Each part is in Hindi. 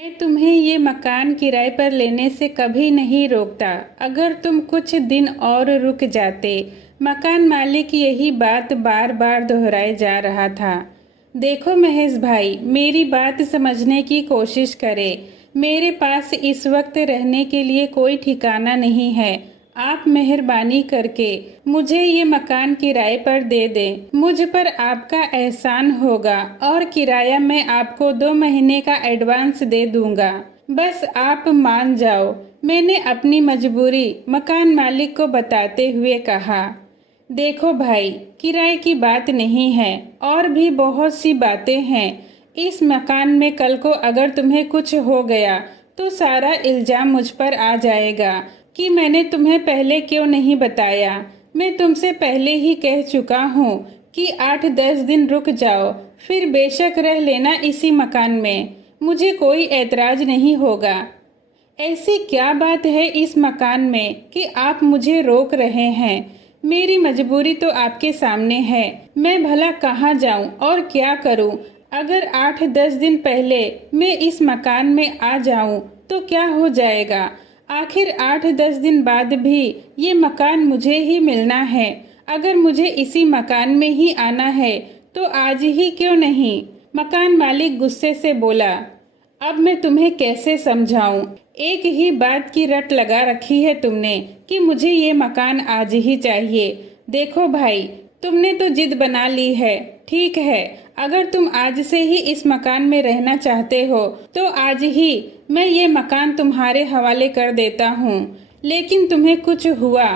मैं तुम्हें ये मकान किराए पर लेने से कभी नहीं रोकता, अगर तुम कुछ दिन और रुक जाते। मकान मालिक यही बात बार बार दोहराए जा रहा था। देखो महेश भाई, मेरी बात समझने की कोशिश करें। मेरे पास इस वक्त रहने के लिए कोई ठिकाना नहीं है। आप मेहरबानी करके मुझे ये मकान किराए पर दे दें। मुझ पर आपका एहसान होगा और किराया मैं आपको 2 महीने का एडवांस दे दूंगा। बस आप मान जाओ। मैंने अपनी मजबूरी मकान मालिक को बताते हुए कहा। देखो भाई, किराए की बात नहीं है, और भी बहुत सी बातें हैं। इस मकान में कल को अगर तुम्हें कुछ हो गया तो सारा इल्जाम मुझ पर आ जाएगा कि मैंने तुम्हें पहले क्यों नहीं बताया। मैं तुमसे पहले ही कह चुका हूँ कि 8-10 दिन रुक जाओ, फिर बेशक रह लेना इसी मकान में। मुझे कोई ऐतराज नहीं होगा। ऐसी क्या बात है इस मकान में कि आप मुझे रोक रहे हैं? मेरी मजबूरी तो आपके सामने है। मैं भला कहाँ जाऊँ और क्या करूँ? अगर 8-10 दिन पहले मैं इस मकान में आ जाऊँ तो क्या हो जाएगा? आखिर 8-10 दिन बाद भी ये मकान मुझे ही मिलना है। अगर मुझे इसी मकान में ही आना है तो आज ही क्यों नहीं? मकान मालिक गुस्से से बोला। अब मैं तुम्हें कैसे समझाऊं? एक ही बात की रट लगा रखी है तुमने कि मुझे ये मकान आज ही चाहिए। देखो भाई, तुमने तो जिद बना ली है। ठीक है, अगर तुम आज से ही इस मकान में रहना चाहते हो तो आज ही मैं ये मकान तुम्हारे हवाले कर देता हूँ। लेकिन तुम्हें कुछ हुआ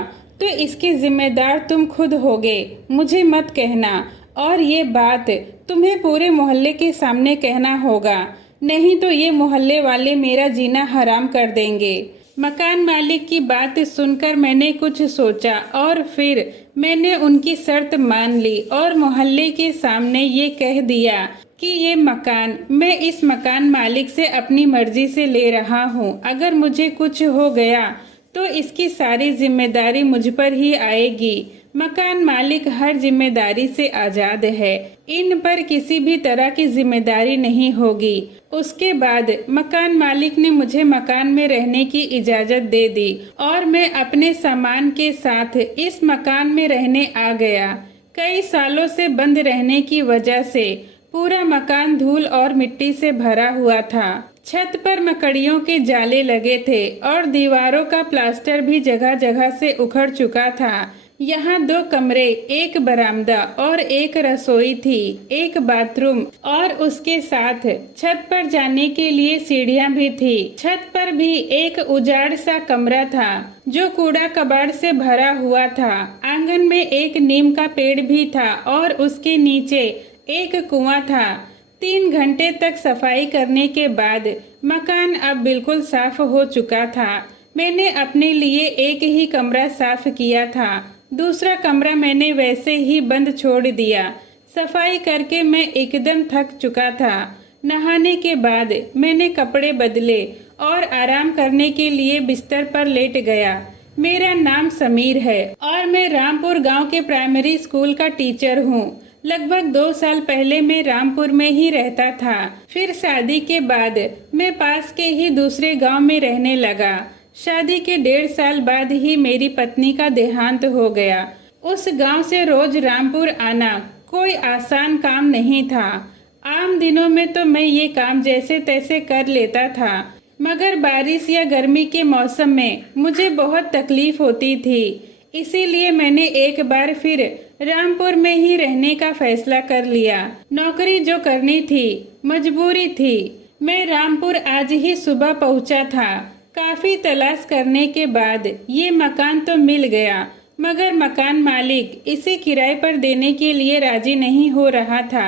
तो इसके जिम्मेदार तुम खुद होगे, मुझे मत कहना। और ये बात तुम्हें पूरे मोहल्ले के सामने कहना होगा, नहीं तो ये मोहल्ले वाले मेरा जीना हराम कर देंगे। मकान मालिक की बात सुनकर मैंने कुछ सोचा और फिर मैंने उनकी शर्त मान ली और मोहल्ले के सामने ये कह दिया कि ये मकान मैं इस मकान मालिक से अपनी मर्जी से ले रहा हूँ। अगर मुझे कुछ हो गया तो इसकी सारी जिम्मेदारी मुझ पर ही आएगी। मकान मालिक हर जिम्मेदारी से आजाद है, इन पर किसी भी तरह की जिम्मेदारी नहीं होगी। उसके बाद मकान मालिक ने मुझे मकान में रहने की इजाजत दे दी और मैं अपने सामान के साथ इस मकान में रहने आ गया। कई सालों से बंद रहने की वजह से पूरा मकान धूल और मिट्टी से भरा हुआ था। छत पर मकड़ियों के जाले लगे थे और दीवारों का प्लास्टर भी जगह जगह से उखड़ चुका था। यहाँ 2 कमरे, एक बरामदा और एक रसोई थी, एक बाथरूम और उसके साथ छत पर जाने के लिए सीढ़ियाँ भी थी। छत पर भी एक उजाड़ सा कमरा था जो कूड़ा कबाड़ से भरा हुआ था। आंगन में एक नीम का पेड़ भी था और उसके नीचे एक कुआं था। 3 घंटे तक सफाई करने के बाद मकान अब बिल्कुल साफ हो चुका था। मैंने अपने लिए एक ही कमरा साफ किया था, दूसरा कमरा मैंने वैसे ही बंद छोड़ दिया। सफाई करके मैं एकदम थक चुका था। नहाने के बाद मैंने कपड़े बदले और आराम करने के लिए बिस्तर पर लेट गया। मेरा नाम समीर है और मैं रामपुर गांव के प्राइमरी स्कूल का टीचर हूँ। लगभग 2 साल पहले मैं रामपुर में ही रहता था। फिर शादी के बाद मैं पास के ही दूसरे गांव में रहने लगा। शादी के 1.5 साल बाद ही मेरी पत्नी का देहांत हो गया। उस गांव से रोज रामपुर आना कोई आसान काम नहीं था। आम दिनों में तो मैं ये काम जैसे तैसे कर लेता था, मगर बारिश या गर्मी के मौसम में मुझे बहुत तकलीफ होती थी। इसीलिए मैंने एक बार फिर रामपुर में ही रहने का फैसला कर लिया। नौकरी जो करनी थी, मजबूरी थी। मैं रामपुर आज ही सुबह पहुंचा था। काफी तलाश करने के बाद ये मकान तो मिल गया, मगर मकान मालिक इसे किराए पर देने के लिए राजी नहीं हो रहा था।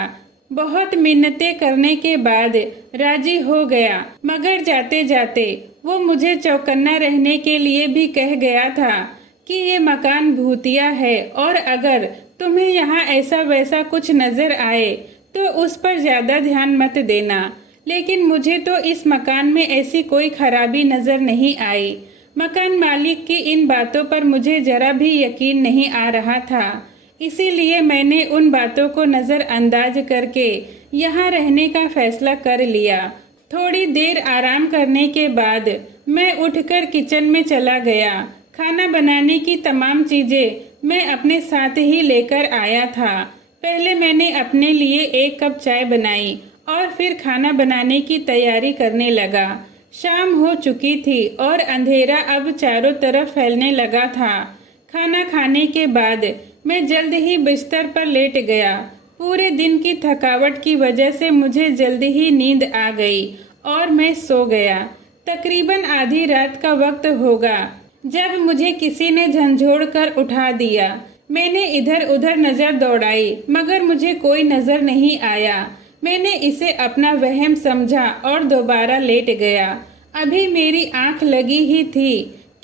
बहुत मिन्नतें करने के बाद राजी हो गया, मगर जाते जाते वो मुझे चौकन्ना रहने के लिए भी कह गया था कि ये मकान भूतिया है और अगर तुम्हें यहाँ ऐसा वैसा कुछ नजर आए तो उस पर ज्यादा ध्यान मत देना। लेकिन मुझे तो इस मकान में ऐसी कोई खराबी नजर नहीं आई। मकान मालिक की इन बातों पर मुझे जरा भी यकीन नहीं आ रहा था। इसीलिए मैंने उन बातों को नजरअंदाज करके यहाँ रहने का फैसला कर लिया। थोड़ी देर आराम करने के बाद मैं उठकर किचन में चला गया। खाना बनाने की तमाम चीजें मैं अपने साथ ही लेकर आया था। पहले मैंने अपने लिए 1 कप चाय बनाई और फिर खाना बनाने की तैयारी करने लगा। शाम हो चुकी थी और अंधेरा अब चारों तरफ फैलने लगा था। खाना खाने के बाद मैं जल्द ही बिस्तर पर लेट गया। पूरे दिन की थकावट की वजह से मुझे जल्द ही नींद आ गई और मैं सो गया। तकरीबन आधी रात का वक्त होगा जब मुझे किसी ने झंझोड़ कर उठा दिया। मैंने इधर उधर नजर दौड़ाई मगर मुझे कोई नजर नहीं आया। मैंने इसे अपना वहम समझा और दोबारा लेट गया। अभी मेरी आंख लगी ही थी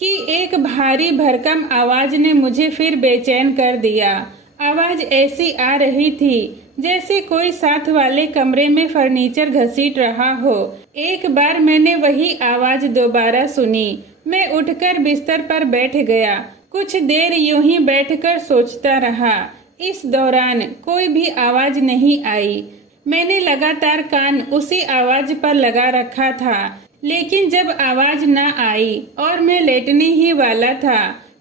कि एक भारी भरकम आवाज ने मुझे फिर बेचैन कर दिया। आवाज ऐसी आ रही थी जैसे कोई साथ वाले कमरे में फर्नीचर घसीट रहा हो। एक बार मैंने वही आवाज दोबारा सुनी। मैं उठकर बिस्तर पर बैठ गया। कुछ देर यूं ही बैठकर सोचता रहा। इस दौरान कोई भी आवाज नहीं आई। मैंने लगातार कान उसी आवाज पर लगा रखा था, लेकिन जब आवाज न आई और मैं लेटने ही वाला था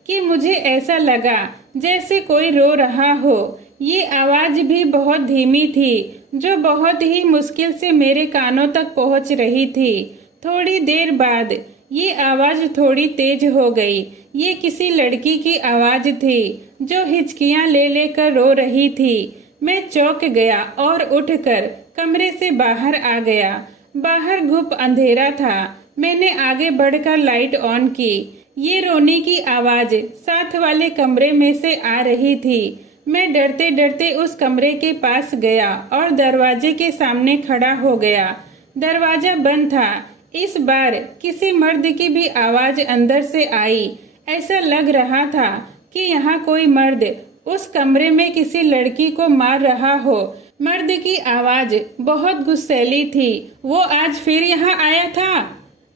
कि मुझे ऐसा लगा जैसे कोई रो रहा हो। ये आवाज भी बहुत धीमी थी, जो बहुत ही मुश्किल से मेरे कानों तक पहुंच रही थी। थोड़ी देर बाद ये आवाज थोड़ी तेज हो गई। ये किसी लड़की की आवाज थी जो हिचकियां ले लेकर रो रही थी। मैं चौंक गया और उठकर कमरे से बाहर आ गया। बाहर घुप अंधेरा था। मैंने आगे बढ़कर लाइट ऑन की। ये रोने की आवाज साथ वाले कमरे में से आ रही थी। मैं डरते डरते उस कमरे के पास गया और दरवाजे के सामने खड़ा हो गया। दरवाजा बंद था। इस बार किसी मर्द की भी आवाज अंदर से आई। ऐसा लग रहा था कि यहाँ कोई मर्द उस कमरे में किसी लड़की को मार रहा हो। मर्द की आवाज बहुत गुस्सैली थी। वो आज फिर यहाँ आया था?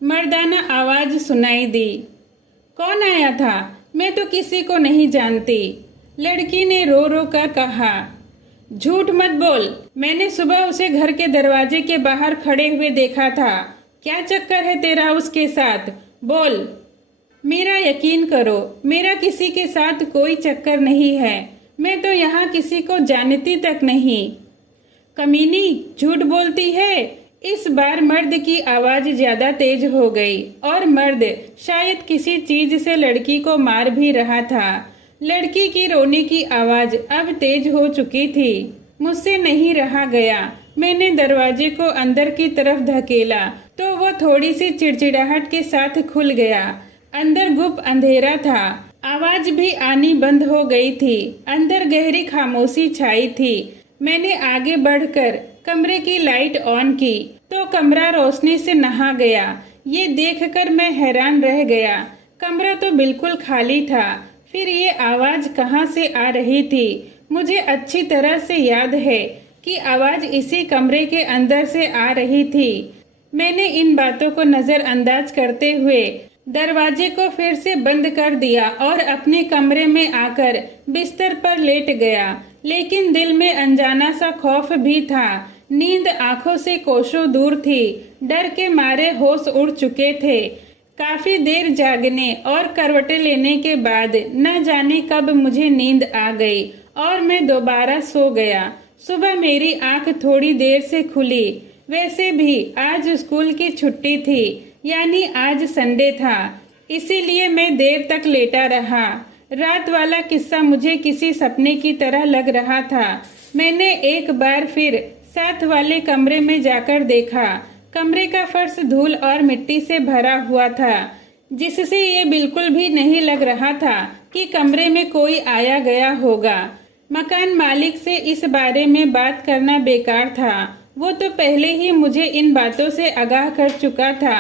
मर्दाना आवाज सुनाई दी। कौन आया था? मैं तो किसी को नहीं जानती, लड़की ने रो रो कर कहा। झूठ मत बोल, मैंने सुबह उसे घर के दरवाजे के बाहर खड़े हुए देखा था। क्या चक्कर है तेरा उसके साथ? बोल। मेरा यकीन करो, मेरा किसी के साथ कोई चक्कर नहीं है। मैं तो यहाँ किसी को जानती तक नहीं। कमीनी, झूठ बोलती है। इस बार मर्द की आवाज ज्यादा तेज हो गई और मर्द शायद किसी चीज से लड़की को मार भी रहा था। लड़की की रोने की आवाज अब तेज हो चुकी थी। मुझसे नहीं रहा गया। मैंने दरवाजे को अंदर की तरफ धकेला तो वो थोड़ी सी चिड़चिड़ाहट के साथ खुल गया। अंदर गुप अंधेरा था। आवाज भी आनी बंद हो गई थी। अंदर गहरी खामोशी छाई थी। मैंने आगे बढ़कर कमरे की लाइट ऑन की तो कमरा रोशनी से नहा गया। ये देखकर मैं हैरान रह गया। कमरा तो बिल्कुल खाली था। फिर ये आवाज कहाँ से आ रही थी? मुझे अच्छी तरह से याद है कि आवाज इसी कमरे के अंदर से आ रही थी। मैंने इन बातों को नजरअंदाज करते हुए दरवाजे को फिर से बंद कर दिया और अपने कमरे में आकर बिस्तर पर लेट गया। लेकिन दिल में अनजाना सा खौफ भी था। नींद आंखों से कोसों दूर थी। डर के मारे होश उड़ चुके थे। काफी देर जागने और करवटें लेने के बाद न जाने कब मुझे नींद आ गई और मैं दोबारा सो गया। सुबह मेरी आंख थोड़ी देर से खुली। वैसे भी आज स्कूल की छुट्टी थी, यानी आज संडे था, इसीलिए मैं देर तक लेटा रहा। रात वाला किस्सा मुझे किसी सपने की तरह लग रहा था। मैंने एक बार फिर साथ वाले कमरे में जाकर देखा। कमरे का फर्श धूल और मिट्टी से भरा हुआ था, जिससे ये बिल्कुल भी नहीं लग रहा था कि कमरे में कोई आया गया होगा। मकान मालिक से इस बारे में बात करना बेकार था। वो तो पहले ही मुझे इन बातों से आगाह कर चुका था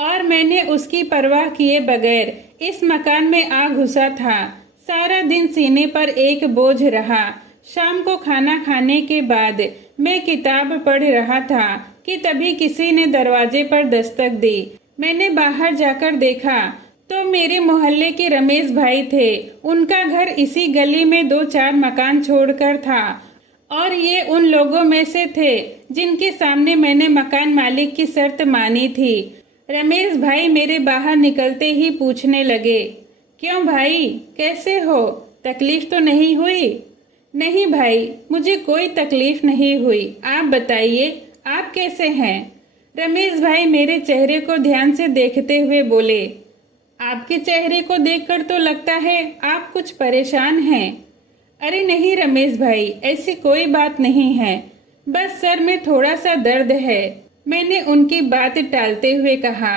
और मैंने उसकी परवाह किए बगैर इस मकान में आ घुसा था। सारा दिन सीने पर एक बोझ रहा। शाम को खाना खाने के बाद मैं किताब पढ़ रहा था कि तभी किसी ने दरवाजे पर दस्तक दी। मैंने बाहर जाकर देखा तो मेरे मोहल्ले के रमेश भाई थे। उनका घर इसी गली में 2-4 मकान छोड़कर था और ये उन लोगों में से थे जिनके सामने मैंने मकान मालिक की शर्त मानी थी। रमेश भाई मेरे बाहर निकलते ही पूछने लगे, क्यों भाई, कैसे हो, तकलीफ तो नहीं हुई? नहीं भाई, मुझे कोई तकलीफ नहीं हुई, आप बताइए आप कैसे हैं? रमेश भाई मेरे चेहरे को ध्यान से देखते हुए बोले, आपके चेहरे को देखकर तो लगता है आप कुछ परेशान हैं। अरे नहीं रमेश भाई, ऐसी कोई बात नहीं है, बस सर में थोड़ा सा दर्द है। मैंने उनकी बात टालते हुए कहा,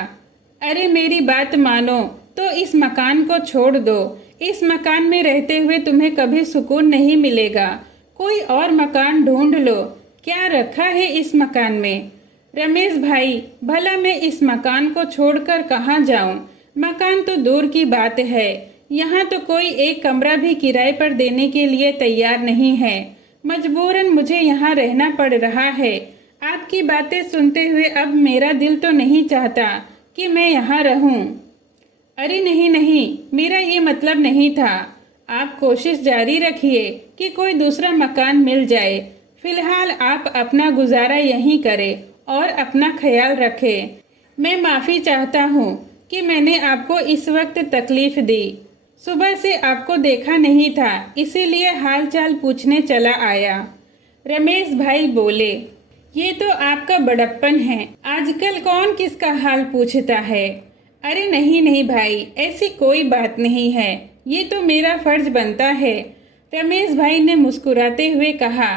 अरे मेरी बात मानो तो इस मकान को छोड़ दो। इस मकान में रहते हुए तुम्हें कभी सुकून नहीं मिलेगा, कोई और मकान ढूंढ लो। क्या रखा है इस मकान में? रमेश भाई, भला मैं इस मकान को छोड़कर कहाँ जाऊं? मकान तो दूर की बात है, यहाँ तो कोई एक कमरा भी किराए पर देने के लिए तैयार नहीं है। मजबूरन मुझे यहाँ रहना पड़ रहा है। आपकी बातें सुनते हुए अब मेरा दिल तो नहीं चाहता कि मैं यहाँ रहूं। अरे नहीं नहीं, मेरा ये मतलब नहीं था। आप कोशिश जारी रखिए कि कोई दूसरा मकान मिल जाए। फिलहाल आप अपना गुजारा यहीं करें और अपना ख्याल रखें। मैं माफ़ी चाहता हूँ कि मैंने आपको इस वक्त तकलीफ दी। सुबह से आपको देखा नहीं था, इसीलिए हालचाल पूछने चला आया। रमेश भाई बोले, ये तो आपका बड़प्पन है, आजकल कौन किसका हाल पूछता है। अरे नहीं नहीं भाई, ऐसी कोई बात नहीं है, ये तो मेरा फर्ज बनता है। रमेश भाई ने मुस्कुराते हुए कहा,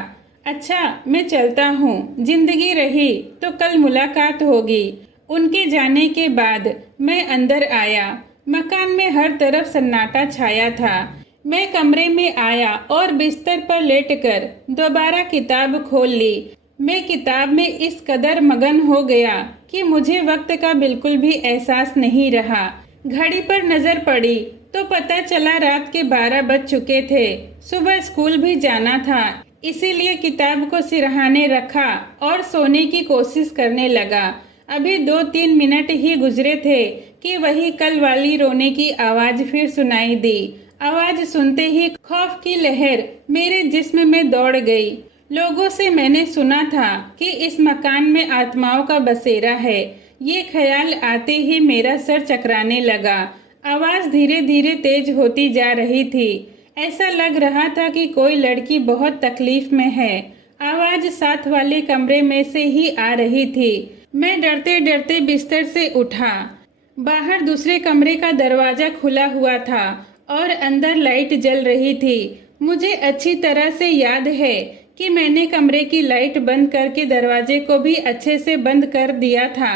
अच्छा मैं चलता हूँ, जिंदगी रही तो कल मुलाकात होगी। उनके जाने के बाद मैं अंदर आया। मकान में हर तरफ सन्नाटा छाया था। मैं कमरे में आया और बिस्तर पर लेटकर दोबारा किताब खोल ली। मैं किताब में इस कदर मगन हो गया कि मुझे वक्त का बिल्कुल भी एहसास नहीं रहा। घड़ी पर नजर पड़ी तो पता चला रात के 12 बज चुके थे। सुबह स्कूल भी जाना था, इसीलिए किताब को सिरहाने रखा और सोने की कोशिश करने लगा। अभी 2-3 मिनट ही गुजरे थे कि वही कल वाली रोने की आवाज फिर सुनाई दी। आवाज सुनते ही खौफ की लहर मेरे जिस्म में दौड़ गई। लोगों से मैंने सुना था कि इस मकान में आत्माओं का बसेरा है। ये ख्याल आते ही मेरा सर चकराने लगा। आवाज धीरे धीरे तेज होती जा रही थी। ऐसा लग रहा था कि कोई लड़की बहुत तकलीफ में है। आवाज साथ वाले कमरे में से ही आ रही थी। मैं डरते डरते बिस्तर से उठा। बाहर दूसरे कमरे का दरवाजा खुला हुआ था और अंदर लाइट जल रही थी। मुझे अच्छी तरह से याद है कि मैंने कमरे की लाइट बंद करके दरवाजे को भी अच्छे से बंद कर दिया था।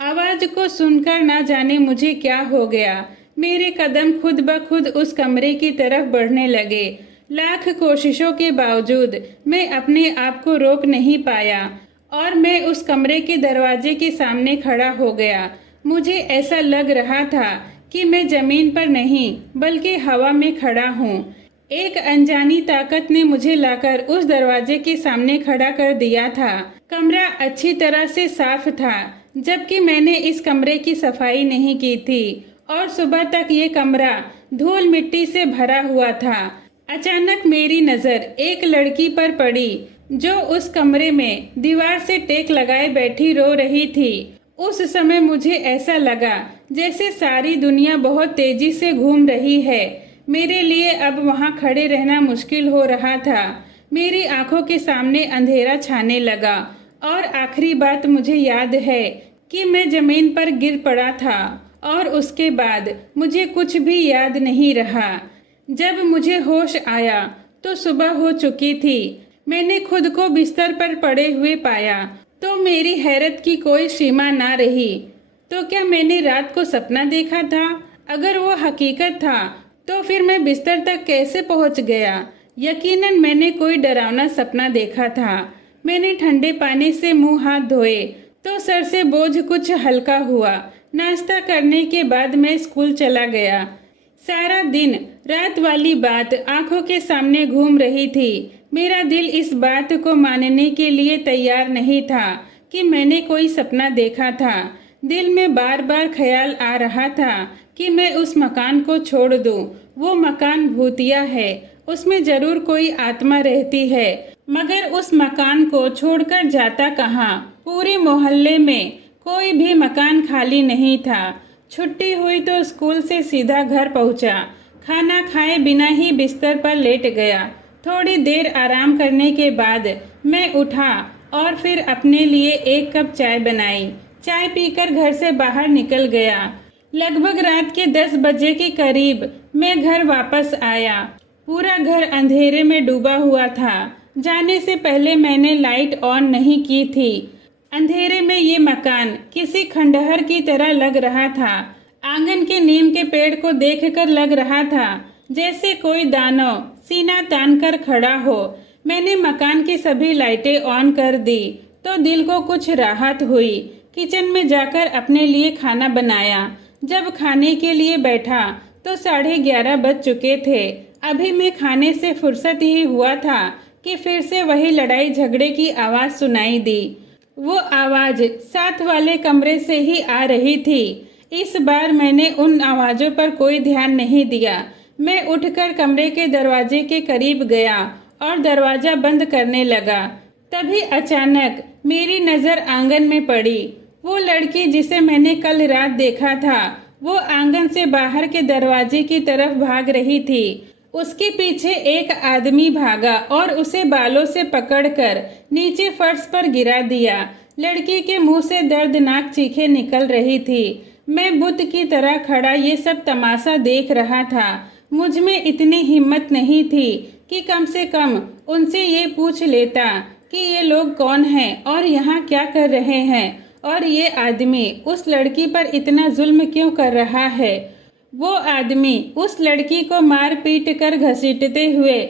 आवाज को सुनकर ना जाने मुझे क्या हो गया, मेरे कदम खुद ब खुद उस कमरे की तरफ बढ़ने लगे। लाख कोशिशों के बावजूद मैं अपने आप को रोक नहीं पाया और मैं उस कमरे के दरवाजे के सामने खड़ा हो गया। मुझे ऐसा लग रहा था कि मैं जमीन पर नहीं बल्कि हवा में खड़ा हूँ। एक अनजानी ताकत ने मुझे लाकर उस दरवाजे के सामने खड़ा कर दिया था। कमरा अच्छी तरह से साफ था, जबकि मैंने इस कमरे की सफाई नहीं की थी और सुबह तक ये कमरा धूल मिट्टी से भरा हुआ था। अचानक मेरी नजर एक लड़की पर पड़ी जो उस कमरे में दीवार से टेक लगाए बैठी रो रही थी। उस समय मुझे ऐसा लगा जैसे सारी दुनिया बहुत तेजी से घूम रही है। मेरे लिए अब वहां खड़े रहना मुश्किल हो रहा था। मेरी आंखों के सामने अंधेरा छाने लगा और आखिरी बात मुझे याद है कि मैं जमीन पर गिर पड़ा था और उसके बाद मुझे कुछ भी याद नहीं रहा। जब मुझे होश आया तो सुबह हो चुकी थी। मैंने खुद को बिस्तर पर पड़े हुए पाया तो मेरी हैरत की कोई सीमा ना रही। तो क्या मैंने रात को सपना देखा था? अगर वो हकीकत था तो फिर मैं बिस्तर तक कैसे पहुंच गया? यकीनन मैंने कोई डरावना सपना देखा था। मैंने ठंडे पानी से मुंह हाथ धोए तो सर से बोझ कुछ हल्का हुआ। नाश्ता करने के बाद मैं स्कूल चला गया। सारा दिन रात वाली बात आंखों के सामने घूम रही थी। मेरा दिल इस बात को मानने के लिए तैयार नहीं था कि मैंने कोई सपना देखा था। दिल में बार बार ख्याल आ रहा था कि मैं उस मकान को छोड़ दूं। वो मकान भूतिया है, उसमें जरूर कोई आत्मा रहती है, मगर उस मकान को छोड़कर जाता कहाँ। पूरे मोहल्ले में कोई भी मकान खाली नहीं था। छुट्टी हुई तो स्कूल से सीधा घर पहुंचा। खाना खाए बिना ही बिस्तर पर लेट गया। थोड़ी देर आराम करने के बाद मैं उठा और फिर अपने लिए एक कप चाय बनाई। चाय पीकर घर से बाहर निकल गया। लगभग रात के 10 बजे के करीब मैं घर वापस आया। पूरा घर अंधेरे में डूबा हुआ था। जाने से पहले मैंने लाइट ऑन नहीं की थी। अंधेरे में ये मकान किसी खंडहर की तरह लग रहा था। आंगन के नीम के पेड़ को देखकर लग रहा था जैसे कोई दानव सीना तानकर खड़ा हो। मैंने मकान की सभी लाइटें ऑन कर दी तो दिल को कुछ राहत हुई। किचन में जाकर अपने लिए खाना बनाया। जब खाने के लिए बैठा तो 11:30 बज चुके थे। अभी मैं खाने से फुर्सत ही हुआ था कि फिर से वही लड़ाई झगड़े की आवाज सुनाई दी। वो आवाज साथ वाले कमरे से ही आ रही थी। इस बार मैंने उन आवाजों पर कोई ध्यान नहीं दिया। मैं उठकर कमरे के दरवाजे के करीब गया और दरवाजा बंद करने लगा। तभी अचानक मेरी नजर आंगन में पड़ी। वो लड़की जिसे मैंने कल रात देखा था वो आंगन से बाहर के दरवाजे की तरफ भाग रही थी। उसके पीछे एक आदमी भागा और उसे बालों से पकड़कर नीचे फर्श पर गिरा दिया। लड़की के मुंह से दर्दनाक चीखें निकल रही थी। मैं बुत की तरह खड़ा ये सब तमाशा देख रहा था। मुझ में इतनी हिम्मत नहीं थी कि कम से कम उनसे ये पूछ लेता कि ये लोग कौन हैं और यहाँ क्या कर रहे हैं और ये आदमी उस लड़की पर इतना जुल्म क्यों कर रहा है। वो आदमी उस लड़की को मार पीट कर घसीटते हुए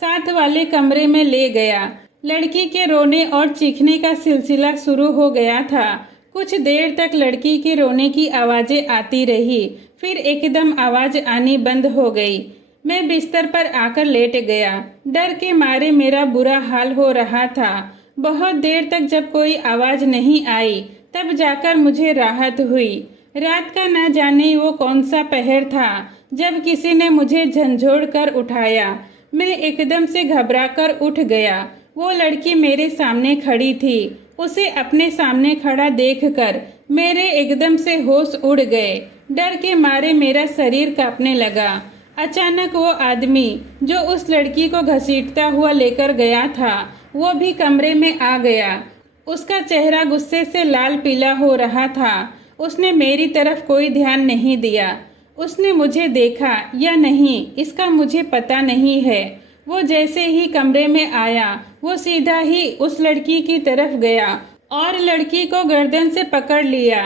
साथ वाले कमरे में ले गया। लड़की के रोने और चीखने का सिलसिला शुरू हो गया था। कुछ देर तक लड़की के रोने की आवाजें आती रही, फिर एकदम आवाज आनी बंद हो गई। मैं बिस्तर पर आकर लेट गया। डर के मारे मेरा बुरा हाल हो रहा था। बहुत देर तक जब कोई आवाज नहीं आई तब जाकर मुझे राहत हुई। रात का न जाने वो कौन सा पहर था जब किसी ने मुझे झंझोड़ कर उठाया। मैं एकदम से घबराकर उठ गया। वो लड़की मेरे सामने खड़ी थी। उसे अपने सामने खड़ा देखकर मेरे एकदम से होश उड़ गए। डर के मारे मेरा शरीर कांपने लगा। अचानक वो आदमी जो उस लड़की को घसीटता हुआ लेकर गया था वो भी कमरे में आ गया। उसका चेहरा गुस्से से लाल पीला हो रहा था। उसने मेरी तरफ कोई ध्यान नहीं दिया। उसने मुझे देखा या नहीं इसका मुझे पता नहीं है। वो जैसे ही कमरे में आया वो सीधा ही उस लड़की की तरफ गया और लड़की को गर्दन से पकड़ लिया।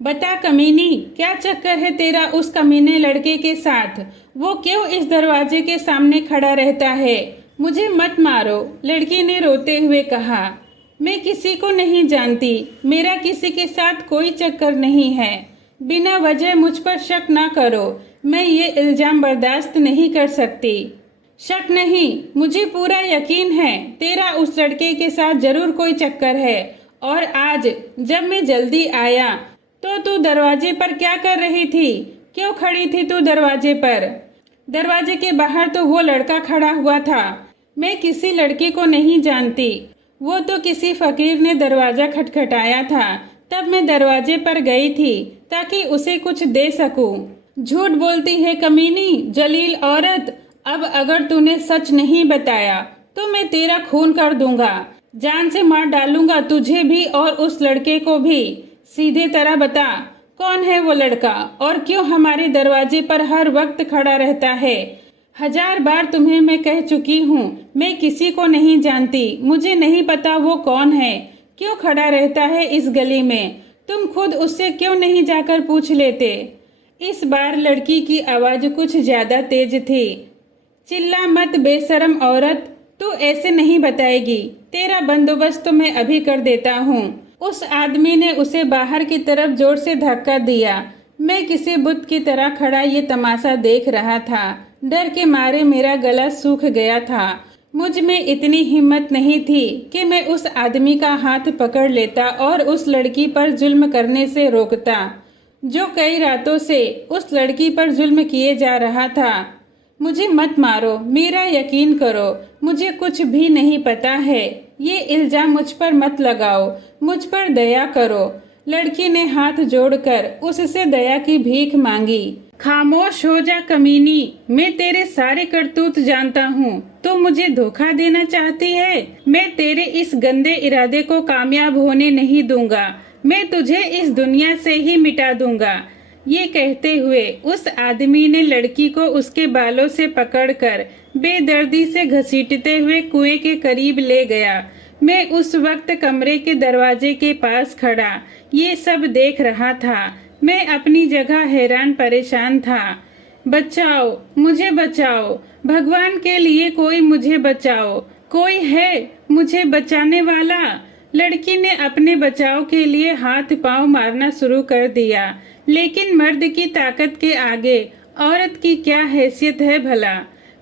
बता कमीनी, क्या चक्कर है तेरा उस कमीने लड़के के साथ? वो क्यों इस दरवाजे के सामने खड़ा रहता है? मुझे मत मारो, लड़की ने रोते हुए कहा। मैं किसी को नहीं जानती, मेरा किसी के साथ कोई चक्कर नहीं है। बिना वजह मुझ पर शक ना करो, मैं ये इल्जाम बर्दाश्त नहीं कर सकती। शक नहीं, मुझे पूरा यकीन है तेरा उस लड़के के साथ जरूर कोई चक्कर है। और आज जब मैं जल्दी आया तो तू दरवाजे पर क्या कर रही थी? क्यों खड़ी थी तू दरवाजे पर? दरवाजे के बाहर तो वो लड़का खड़ा हुआ था। मैं किसी लड़के को नहीं जानती। वो तो किसी फकीर ने दरवाजा खटखटाया था, तब मैं दरवाजे पर गई थी ताकि उसे कुछ दे सकूं। झूठ बोलती है कमीनी, जलील औरत। अब अगर तूने सच नहीं बताया तो मैं तेरा खून कर दूंगा, जान से मार डालूंगा तुझे भी और उस लड़के को भी। सीधे तरह बता, कौन है वो लड़का और क्यों हमारे दरवाजे पर हर वक्त खड़ा रहता है? 1000 बार तुम्हें मैं कह चुकी हूँ, मैं किसी को नहीं जानती। मुझे नहीं पता वो कौन है, क्यों खड़ा रहता है इस गली में। तुम खुद उससे क्यों नहीं जाकर पूछ लेते? इस बार लड़की की आवाज कुछ ज्यादा तेज थी। चिल्ला मत बेशरम औरत, तू ऐसे नहीं बताएगी। तेरा बंदोबस्त तो मैं अभी कर देता हूँ। उस आदमी ने उसे बाहर की तरफ जोर से धक्का दिया। मैं किसी बुत की तरह खड़ा ये तमाशा देख रहा था। डर के मारे मेरा गला सूख गया था। मुझ में इतनी हिम्मत नहीं थी कि मैं उस आदमी का हाथ पकड़ लेता और उस लड़की पर जुल्म करने से रोकता, जो कई रातों से उस लड़की पर जुल्म किए जा रहा था। मुझे मत मारो, मेरा यकीन करो, मुझे कुछ भी नहीं पता है। ये इल्जाम मुझ पर मत लगाओ, मुझ पर दया करो। लड़की ने हाथ जोड़कर उससे दया की भीख मांगी। खामोश हो जा कमीनी, मैं तेरे सारे करतूत जानता हूँ। तो मुझे धोखा देना चाहती है? मैं तेरे इस गंदे इरादे को कामयाब होने नहीं दूंगा। मैं तुझे इस दुनिया से ही मिटा दूंगा। ये कहते हुए उस आदमी ने लड़की को उसके बालों से पकड़कर बेदर्दी से घसीटते हुए कुएं के करीब ले गया। मैं उस वक्त कमरे के दरवाजे के पास खड़ा ये सब देख रहा था। मैं अपनी जगह हैरान परेशान था। बचाओ, मुझे बचाओ, भगवान के लिए कोई मुझे बचाओ, कोई है मुझे बचाने वाला। लड़की ने अपने बचाव के लिए हाथ पांव मारना शुरू कर दिया, लेकिन मर्द की ताकत के आगे औरत की क्या हैसियत है भला।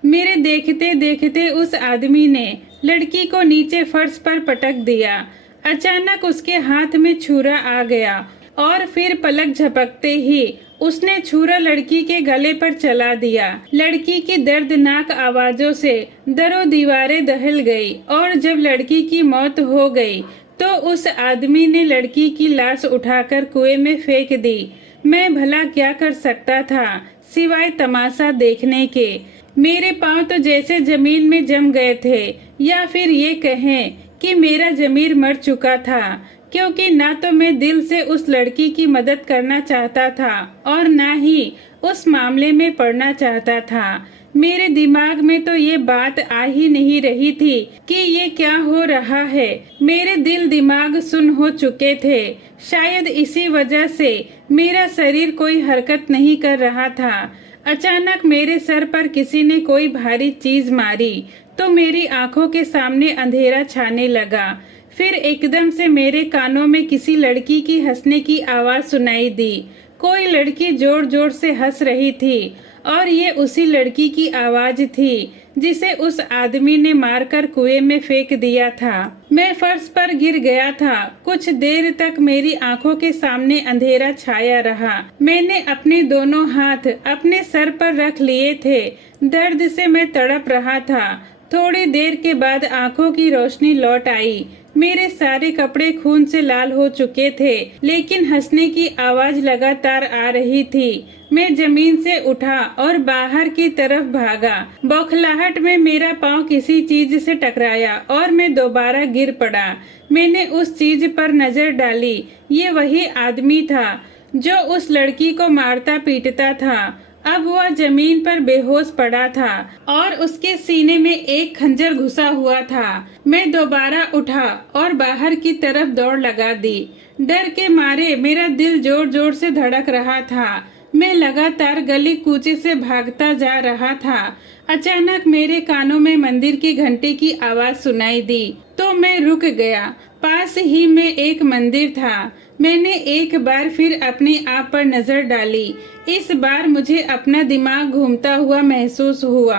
मेरे देखते देखते उस आदमी ने लड़की को नीचे फर्श पर पटक दिया। अचानक उसके हाथ में छुरा आ गया और फिर पलक झपकते ही उसने छुरा लड़की के गले पर चला दिया। लड़की की दर्दनाक आवाजों से दरो दीवारें दहल गई और जब लड़की की मौत हो गई तो उस आदमी ने लड़की की लाश उठाकर कुएं में फेंक दी। मैं भला क्या कर सकता था सिवाय तमाशा देखने के। मेरे पांव तो जैसे जमीन में जम गए थे, या फिर ये कहें कि मेरा जमीर मर चुका था, क्योंकि ना तो मैं दिल से उस लड़की की मदद करना चाहता था और ना ही उस मामले में पड़ना चाहता था। मेरे दिमाग में तो ये बात आ ही नहीं रही थी कि ये क्या हो रहा है। मेरे दिल दिमाग सुन्न हो चुके थे। शायद इसी वजह से मेरा शरीर कोई हरकत नहीं कर रहा था। अचानक मेरे सर पर किसी ने कोई भारी चीज मारी तो मेरी आंखों के सामने अंधेरा छाने लगा। फिर एकदम से मेरे कानों में किसी लड़की की हंसने की आवाज सुनाई दी। कोई लड़की जोर जोर से हंस रही थी और ये उसी लड़की की आवाज थी जिसे उस आदमी ने मारकर कुएं में फेंक दिया था। मैं फर्श पर गिर गया था। कुछ देर तक मेरी आंखों के सामने अंधेरा छाया रहा। मैंने अपने दोनों हाथ अपने सर पर रख लिए थे। दर्द से मैं तड़प रहा था। थोड़ी देर के बाद आंखों की रोशनी लौट आई। मेरे सारे कपड़े खून से लाल हो चुके थे, लेकिन हंसने की आवाज लगातार आ रही थी। मैं जमीन से उठा और बाहर की तरफ भागा। बौखलाहट में मेरा पांव किसी चीज से टकराया और मैं दोबारा गिर पड़ा। मैंने उस चीज पर नजर डाली। ये वही आदमी था जो उस लड़की को मारता पीटता था। अब वह जमीन पर बेहोश पड़ा था और उसके सीने में एक खंजर घुसा हुआ था। मैं दोबारा उठा और बाहर की तरफ दौड़ लगा दी। डर के मारे मेरा दिल जोर जोर से धड़क रहा था। मैं लगातार गली कूचे से भागता जा रहा था। अचानक मेरे कानों में मंदिर की घंटी की आवाज सुनाई दी तो मैं रुक गया। पास ही में एक मंदिर था। मैंने एक बार फिर अपने आप पर नजर डाली। इस बार मुझे अपना दिमाग घूमता हुआ महसूस हुआ,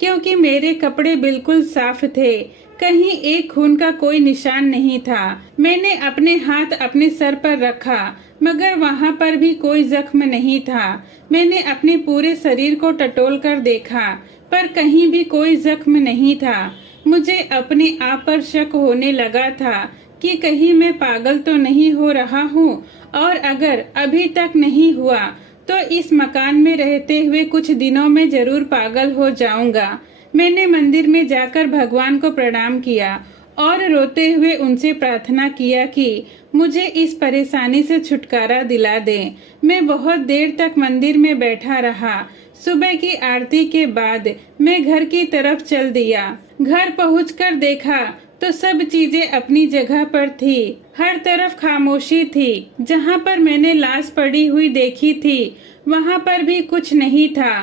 क्योंकि मेरे कपड़े बिल्कुल साफ थे। कहीं एक खून का कोई निशान नहीं था। मैंने अपने हाथ अपने सर पर रखा, मगर वहां पर भी कोई जख्म नहीं था। मैंने अपने पूरे शरीर को टटोल कर देखा, पर कहीं भी कोई जख्म नहीं था। मुझे अपने आप पर शक होने लगा था कि कहीं मैं पागल तो नहीं हो रहा हूँ, और अगर अभी तक नहीं हुआ तो इस मकान में रहते हुए कुछ दिनों में जरूर पागल हो जाऊंगा। मैंने मंदिर में जाकर भगवान को प्रणाम किया और रोते हुए उनसे प्रार्थना किया कि मुझे इस परेशानी से छुटकारा दिला दें। मैं बहुत देर तक मंदिर में बैठा रहा। सुबह की आरती के बाद मैं घर की तरफ चल दिया। घर पहुंचकर देखा तो सब चीजें अपनी जगह पर थी। हर तरफ खामोशी थी। जहां पर मैंने लाश पड़ी हुई देखी थी वहां पर भी कुछ नहीं था।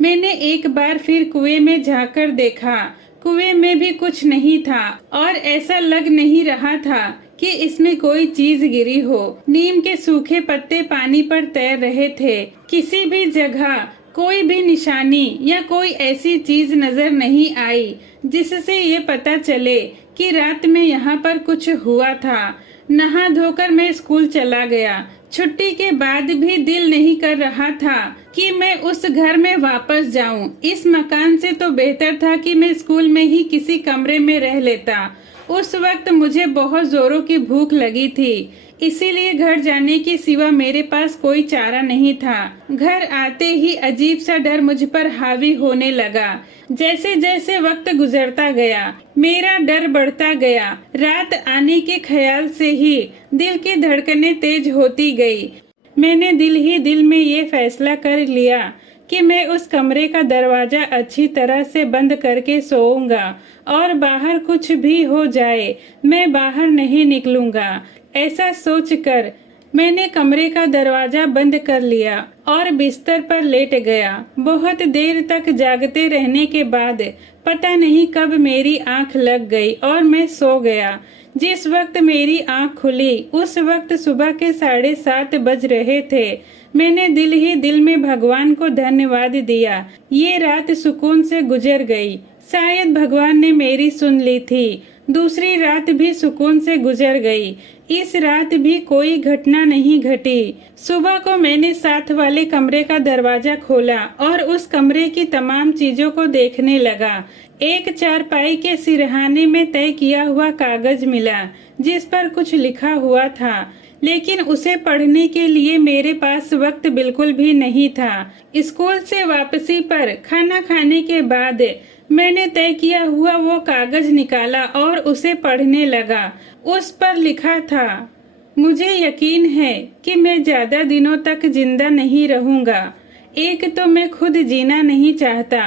मैंने एक बार फिर कुएं में झांककर देखा। कुएं में भी कुछ नहीं था और ऐसा लग नहीं रहा था कि इसमें कोई चीज गिरी हो। नीम के सूखे पत्ते पानी पर तैर रहे थे। किसी भी जगह कोई भी निशानी या कोई ऐसी चीज नजर नहीं आई जिससे ये पता चले कि रात में यहाँ पर कुछ हुआ था। नहा धोकर मैं स्कूल चला गया। छुट्टी के बाद भी दिल नहीं कर रहा था कि मैं उस घर में वापस जाऊं। इस मकान से तो बेहतर था कि मैं स्कूल में ही किसी कमरे में रह लेता। उस वक्त मुझे बहुत जोरों की भूख लगी थी, इसीलिए घर जाने के सिवा मेरे पास कोई चारा नहीं था। घर आते ही अजीब सा डर मुझ पर हावी होने लगा। जैसे जैसे वक्त गुजरता गया मेरा डर बढ़ता गया। रात आने के ख्याल से ही दिल की धड़कनें तेज होती गई। मैंने दिल ही दिल में ये फैसला कर लिया कि मैं उस कमरे का दरवाजा अच्छी तरह से बंद करके सोऊंगा और बाहर कुछ भी हो जाए मैं बाहर नहीं निकलूंगा। ऐसा सोचकर मैंने कमरे का दरवाजा बंद कर लिया और बिस्तर पर लेट गया। बहुत देर तक जागते रहने के बाद पता नहीं कब मेरी आंख लग गई और मैं सो गया। जिस वक्त मेरी आंख खुली उस वक्त सुबह के 7:30 बज रहे थे। मैंने दिल ही दिल में भगवान को धन्यवाद दिया। ये रात सुकून से गुजर गई। शायद भगवान ने मेरी सुन ली थी। दूसरी रात भी सुकून से गुजर गई। इस रात भी कोई घटना नहीं घटी। सुबह को मैंने साथ वाले कमरे का दरवाजा खोला और उस कमरे की तमाम चीजों को देखने लगा। एक चारपाई के सिरहाने में तय किया हुआ कागज मिला जिस पर कुछ लिखा हुआ था, लेकिन उसे पढ़ने के लिए मेरे पास वक्त बिल्कुल भी नहीं था। स्कूल से वापसी पर खाना खाने के बाद मैंने तय किया हुआ वो कागज निकाला और उसे पढ़ने लगा। उस पर लिखा था, मुझे यकीन है कि मैं ज्यादा दिनों तक जिंदा नहीं रहूंगा। एक तो मैं खुद जीना नहीं चाहता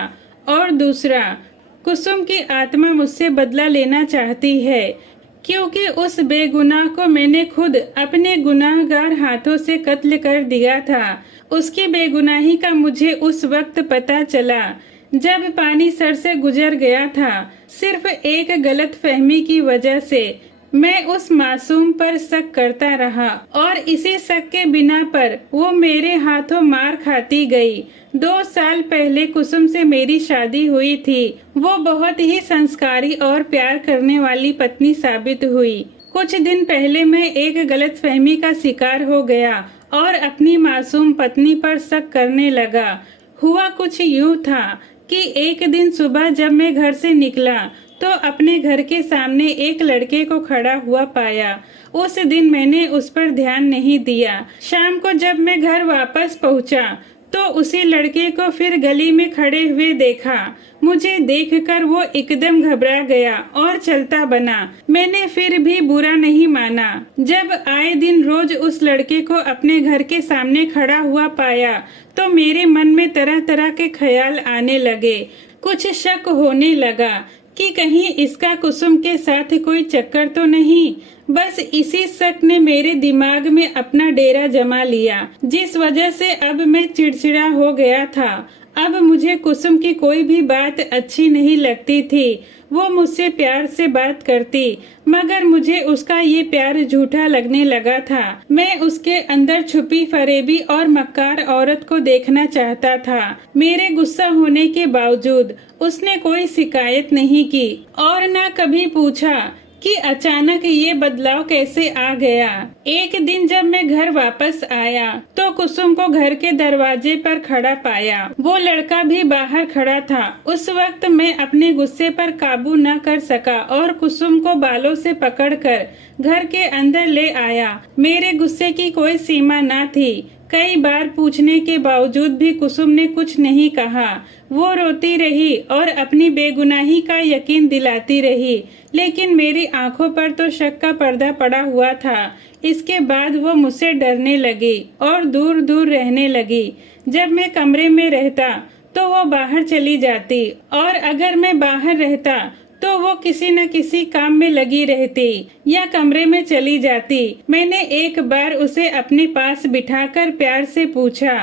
और दूसरा कुसुम की आत्मा मुझसे बदला लेना चाहती है, क्योंकि उस बेगुनाह को मैंने खुद अपने गुनाहगार हाथों से कत्ल कर दिया था। उसकी बेगुनाही का मुझे उस वक्त पता चला जब पानी सर से गुजर गया था। सिर्फ एक गलत फहमी की वजह से मैं उस मासूम पर शक करता रहा और इसी शक के बिना पर वो मेरे हाथों मार खाती गई। 2 साल पहले कुसुम से मेरी शादी हुई थी। वो बहुत ही संस्कारी और प्यार करने वाली पत्नी साबित हुई। कुछ दिन पहले मैं एक गलतफहमी का शिकार हो गया और अपनी मासूम पत्नी पर शक करने लगा। हुआ कुछ यूं था कि एक दिन सुबह जब मैं घर से निकला तो अपने घर के सामने एक लड़के को खड़ा हुआ पाया। उस दिन मैंने उस पर ध्यान नहीं दिया। शाम को जब मैं घर वापस पहुंचा तो उसी लड़के को फिर गली में खड़े हुए देखा। मुझे देखकर वो एकदम घबरा गया और चलता बना। मैंने फिर भी बुरा नहीं माना। जब आए दिन रोज उस लड़के को अपने घर के सामने खड़ा हुआ पाया तो मेरे मन में तरह तरह के ख्याल आने लगे। कुछ शक होने लगा कि कहीं इसका कुसुम के साथ कोई चक्कर तो नहीं। बस इसी शक ने मेरे दिमाग में अपना डेरा जमा लिया, जिस वजह से अब मैं चिड़चिड़ा हो गया था। अब मुझे कुसुम की कोई भी बात अच्छी नहीं लगती थी। वो मुझसे प्यार से बात करती, मगर मुझे उसका ये प्यार झूठा लगने लगा था। मैं उसके अंदर छुपी फरेबी और मक्कार औरत को देखना चाहता था। मेरे गुस्सा होने के बावजूद उसने कोई शिकायत नहीं की और न कभी पूछा कि अचानक ये बदलाव कैसे आ गया। एक दिन जब मैं घर वापस आया तो कुसुम को घर के दरवाजे पर खड़ा पाया। वो लड़का भी बाहर खड़ा था। उस वक्त मैं अपने गुस्से पर काबू न कर सका और कुसुम को बालों से पकड़कर घर के अंदर ले आया। मेरे गुस्से की कोई सीमा न थी। कई बार पूछने के बावजूद भी कुसुम ने कुछ नहीं कहा। वो रोती रही और अपनी बेगुनाही का यकीन दिलाती रही, लेकिन मेरी आंखों पर तो शक का पर्दा पड़ा हुआ था। इसके बाद वो मुझसे डरने लगी और दूर दूर रहने लगी। जब मैं कमरे में रहता तो वो बाहर चली जाती और अगर मैं बाहर रहता तो वो किसी न किसी काम में लगी रहती या कमरे में चली जाती। मैंने एक बार उसे अपने पास बिठाकर प्यार से पूछा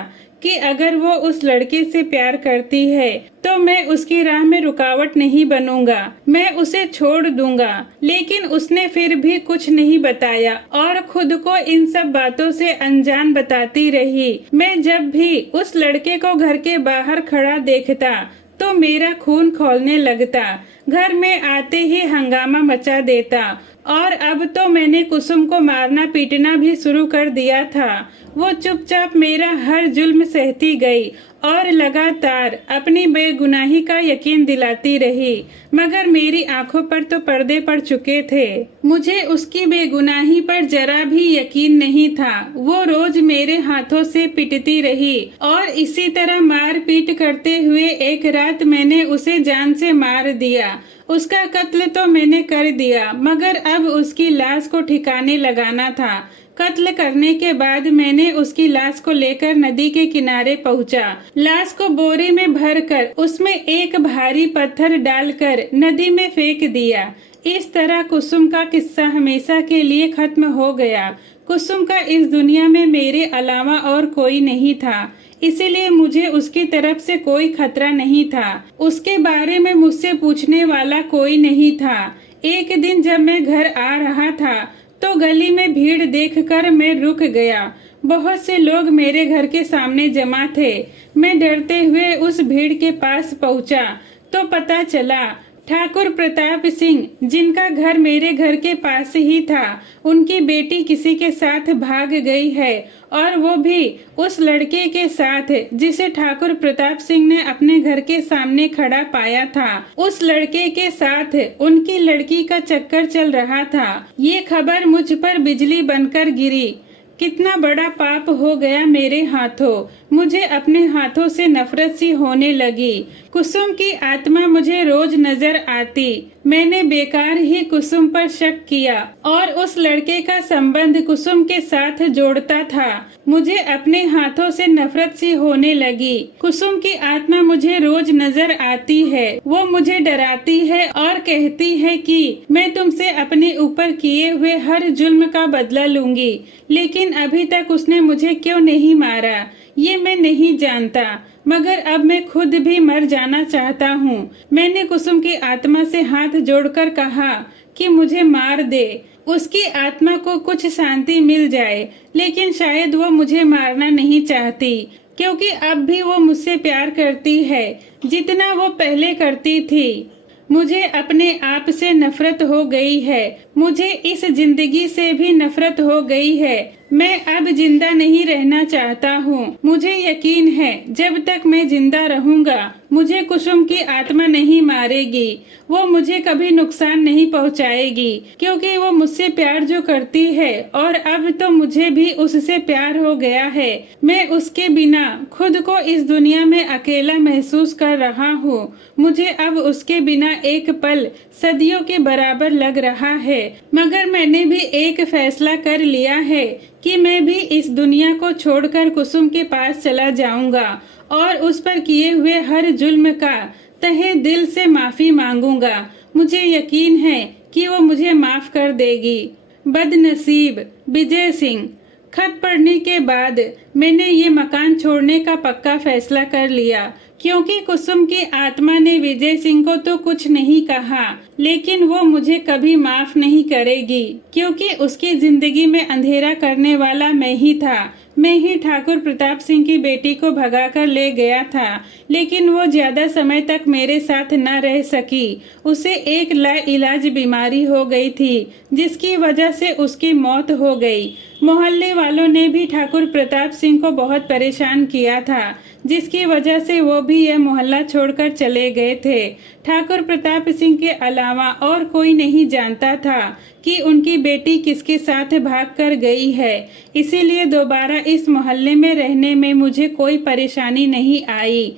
कि अगर वो उस लड़के से प्यार करती है तो मैं उसकी राह में रुकावट नहीं बनूंगा, मैं उसे छोड़ दूंगा। लेकिन उसने फिर भी कुछ नहीं बताया और खुद को इन सब बातों से अनजान बताती रही। मैं जब भी उस लड़के को घर के बाहर खड़ा देखता तो मेरा खून खौलने लगता। घर में आते ही हंगामा मचा देता। और अब तो मैंने कुसुम को मारना पीटना भी शुरू कर दिया था। वो चुपचाप मेरा हर जुल्म सहती गई और लगातार अपनी बेगुनाही का यकीन दिलाती रही, मगर मेरी आंखों पर तो पर्दे पड़ चुके थे। मुझे उसकी बेगुनाही पर जरा भी यकीन नहीं था। वो रोज मेरे हाथों से पिटती रही और इसी तरह मार पीट करते हुए एक रात मैंने उसे जान से मार दिया। उसका कत्ल तो मैंने कर दिया, मगर अब उसकी लाश को ठिकाने लगाना था। कत्ल करने के बाद मैंने उसकी लाश को लेकर नदी के किनारे पहुंचा। लाश को बोरे में भरकर उसमें एक भारी पत्थर डालकर नदी में फेंक दिया। इस तरह कुसुम का किस्सा हमेशा के लिए खत्म हो गया। कुसुम का इस दुनिया में मेरे अलावा और कोई नहीं था, इसीलिए मुझे उसकी तरफ से कोई खतरा नहीं था। उसके बारे में मुझसे पूछने वाला कोई नहीं था। एक दिन जब मैं घर आ रहा था तो गली में भीड़ देखकर मैं रुक गया। बहुत से लोग मेरे घर के सामने जमा थे। मैं डरते हुए उस भीड़ के पास पहुंचा तो पता चला ठाकुर प्रताप सिंह, जिनका घर मेरे घर के पास ही था, उनकी बेटी किसी के साथ भाग गई है, और वो भी उस लड़के के साथ जिसे ठाकुर प्रताप सिंह ने अपने घर के सामने खड़ा पाया था। उस लड़के के साथ उनकी लड़की का चक्कर चल रहा था। ये खबर मुझ पर बिजली बनकर गिरी। कितना बड़ा पाप हो गया मेरे हाथों। मुझे अपने हाथों से नफरत सी होने लगी। कुसुम की आत्मा मुझे रोज नजर आती। मैंने बेकार ही कुसुम पर शक किया और उस लड़के का संबंध कुसुम के साथ जोड़ता था। मुझे अपने हाथों से नफरत सी होने लगी। कुसुम की आत्मा मुझे रोज नजर आती है। वो मुझे डराती है और कहती है कि मैं तुमसे अपने ऊपर किए हुए हर जुल्म का बदला लूंगी, लेकिन अभी तक उसने मुझे क्यों नहीं मारा ये मैं नहीं जानता, मगर अब मैं खुद भी मर जाना चाहता हूँ। मैंने कुसुम की आत्मा से हाथ जोड़कर कहा कि मुझे मार दे, उसकी आत्मा को कुछ शांति मिल जाए, लेकिन शायद वो मुझे मारना नहीं चाहती, क्योंकि अब भी वो मुझसे प्यार करती है जितना वो पहले करती थी। मुझे अपने आप से नफरत हो गई है। मुझे इस जिंदगी से भी नफरत हो गई है। मैं अब जिंदा नहीं रहना चाहता हूँ। मुझे यकीन है जब तक मैं जिंदा रहूंगा मुझे कुसुम की आत्मा नहीं मारेगी। वो मुझे कभी नुकसान नहीं पहुँचाएगी, क्योंकि वो मुझसे प्यार जो करती है, और अब तो मुझे भी उससे प्यार हो गया है। मैं उसके बिना खुद को इस दुनिया में अकेला महसूस कर रहा हूँ। मुझे अब उसके बिना एक पल सदियों के बराबर लग रहा है। मगर मैंने भी एक फैसला कर लिया है कि मैं भी इस दुनिया को छोड़कर कुसुम के पास चला जाऊंगा और उस पर किए हुए हर जुल्म का तहे दिल से माफी मांगूंगा। मुझे यकीन है कि वो मुझे माफ कर देगी। बदनसीब विजय सिंह। खत पढ़ने के बाद मैंने ये मकान छोड़ने का पक्का फैसला कर लिया, क्योंकि कुसुम की आत्मा ने विजय सिंह को तो कुछ नहीं कहा, लेकिन वो मुझे कभी माफ नहीं करेगी, क्योंकि उसकी जिंदगी में अंधेरा करने वाला मैं ही था। मैं ही ठाकुर प्रताप सिंह की बेटी को भगाकर ले गया था, लेकिन वो ज्यादा समय तक मेरे साथ न रह सकी। उसे एक लाइलाज बीमारी हो गई थी, जिसकी वजह से उसकी मौत हो गई। मोहल्ले वालों ने भी ठाकुर प्रताप सिंह को बहुत परेशान किया था, जिसकी वजह से वो भी यह मोहल्ला छोड़कर चले गए थे। ठाकुर प्रताप सिंह के अलावा और कोई नहीं जानता था कि उनकी बेटी किसके साथ भागकर गई है, इसीलिए दोबारा इस मोहल्ले में रहने में मुझे कोई परेशानी नहीं आई।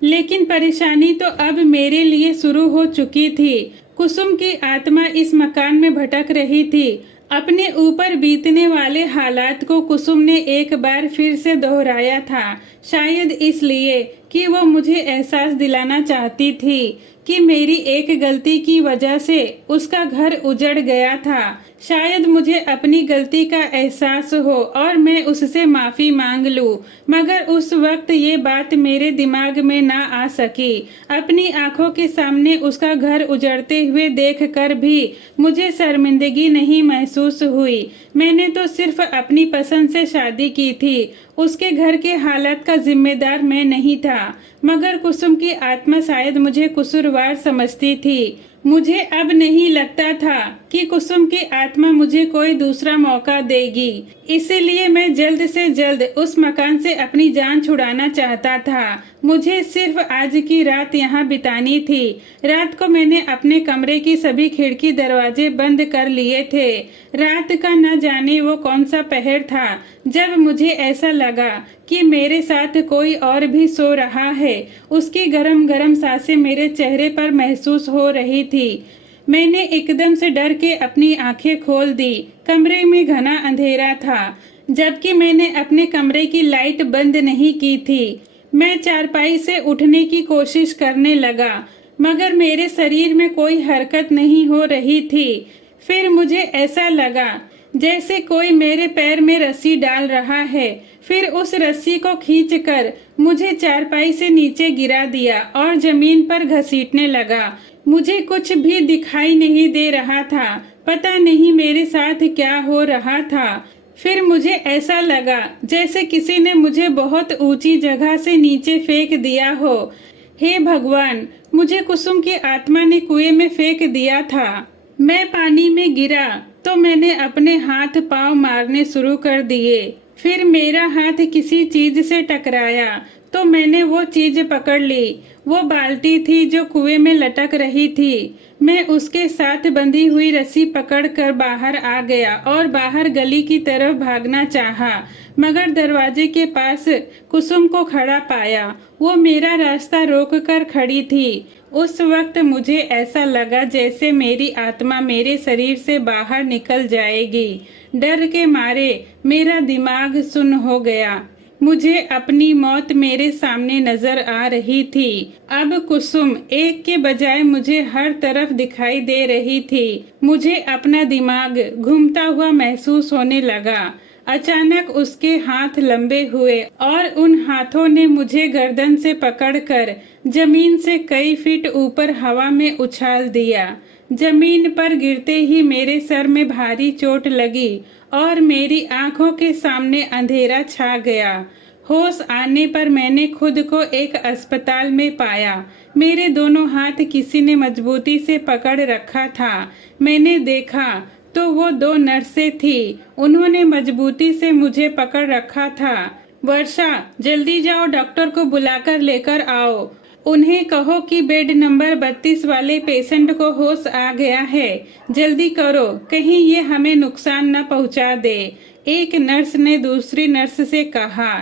लेकिन परेशानी तो अब मेरे लिए शुरू हो चुकी थी। कुसुम की आत्मा इस मकान में भटक रही थी। अपने ऊपर बीतने वाले हालात को कुसुम ने एक बार फिर से दोहराया था, शायद इसलिए कि वो मुझे एहसास दिलाना चाहती थी कि मेरी एक गलती की वजह से उसका घर उजड़ गया था। शायद मुझे अपनी गलती का एहसास हो और मैं उससे माफ़ी मांग लूं, मगर उस वक्त ये बात मेरे दिमाग में ना आ सकी। अपनी आंखों के सामने उसका घर उजड़ते हुए देखकर भी मुझे शर्मिंदगी नहीं महसूस हुई। मैंने तो सिर्फ अपनी पसंद से शादी की थी, उसके घर के हालात का जिम्मेदार मैं नहीं था। मगर कुसुम की आत्मा शायद मुझे कसूरवार समझती थी। मुझे अब नहीं लगता था कि कुसुम की आत्मा मुझे कोई दूसरा मौका देगी, इसीलिए मैं जल्द से जल्द उस मकान से अपनी जान छुड़ाना चाहता था। मुझे सिर्फ आज की रात यहाँ बितानी थी। रात को मैंने अपने कमरे की सभी खिड़की दरवाजे बंद कर लिए थे। रात का न जाने वो कौन सा पहर था जब मुझे ऐसा लगा कि मेरे साथ कोई और भी सो रहा है। उसकी गरम गरम सांसें मेरे चेहरे पर महसूस हो रही थी। मैंने एकदम से डर के अपनी आंखें खोल दी। कमरे में घना अंधेरा था, जबकि मैंने अपने कमरे की लाइट बंद नहीं की थी। मैं चारपाई से उठने की कोशिश करने लगा, मगर मेरे शरीर में कोई हरकत नहीं हो रही थी। फिर मुझे ऐसा लगा जैसे कोई मेरे पैर में रस्सी डाल रहा है। फिर उस रस्सी को खींचकर मुझे चारपाई से नीचे गिरा दिया और जमीन पर घसीटने लगा। मुझे कुछ भी दिखाई नहीं दे रहा था। पता नहीं मेरे साथ क्या हो रहा था। फिर मुझे ऐसा लगा जैसे किसी ने मुझे बहुत ऊंची जगह से नीचे फेंक दिया हो। हे भगवान, मुझे कुसुम की आत्मा ने कुएं में फेंक दिया था। मैं पानी में गिरा तो मैंने अपने हाथ पांव मारने शुरू कर दिए। फिर मेरा हाथ किसी चीज से टकराया तो मैंने वो चीज पकड़ ली। वो बाल्टी थी जो कुएं में लटक रही थी। मैं उसके साथ बंधी हुई रस्सी पकड़कर बाहर आ गया और बाहर गली की तरफ भागना चाहा, मगर दरवाजे के पास कुसुम को खड़ा पाया। वो मेरा रास्ता रोककर खड़ी थी। उस वक्त मुझे ऐसा लगा जैसे मेरी आत्मा मेरे शरीर से बाहर निकल जाएगी। डर के मारे मेरा दिमाग सुन्न हो गया। मुझे अपनी मौत मेरे सामने नजर आ रही थी। अब कुसुम एक के बजाय मुझे हर तरफ दिखाई दे रही थी। मुझे अपना दिमाग घूमता हुआ महसूस होने लगा। अचानक उसके हाथ लंबे हुए और उन हाथों ने मुझे गर्दन से पकड़कर जमीन से कई फीट ऊपर हवा में उछाल दिया। जमीन पर गिरते ही मेरे सर में भारी चोट लगी और मेरी आंखों के सामने अंधेरा छा गया। होश आने पर मैंने खुद को एक अस्पताल में पाया। मेरे दोनों हाथ किसी ने मजबूती से पकड़ रखा था। मैंने देखा तो वो 2 नर्सें थी। उन्होंने मजबूती से मुझे पकड़ रखा था। वर्षा, जल्दी जाओ, डॉक्टर को बुलाकर लेकर आओ। उन्हें कहो कि बेड नंबर 32 वाले पेशेंट को होश आ गया है। जल्दी करो, कहीं ये हमें नुकसान न पहुंचा दे। एक नर्स ने दूसरी नर्स से कहा।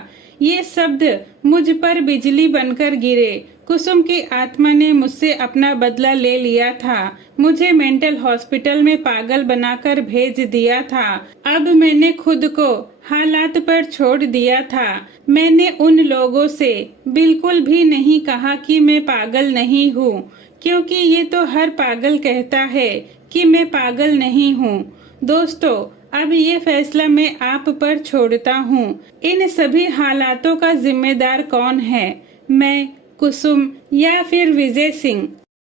ये शब्द मुझ पर बिजली बनकर गिरे। कुसुम की आत्मा ने मुझसे अपना बदला ले लिया था। मुझे मेंटल हॉस्पिटल में पागल बनाकर भेज दिया था। अब मैंने खुद को हालात पर छोड़ दिया था। मैंने उन लोगों से बिल्कुल भी नहीं कहा कि मैं पागल नहीं हूँ, क्योंकि ये तो हर पागल कहता है कि मैं पागल नहीं हूँ। दोस्तों, अब ये फैसला मैं आप पर छोड़ता हूँ। इन सभी हालातों का जिम्मेदार कौन है, मैं, कुसुम या फिर विजय सिंह?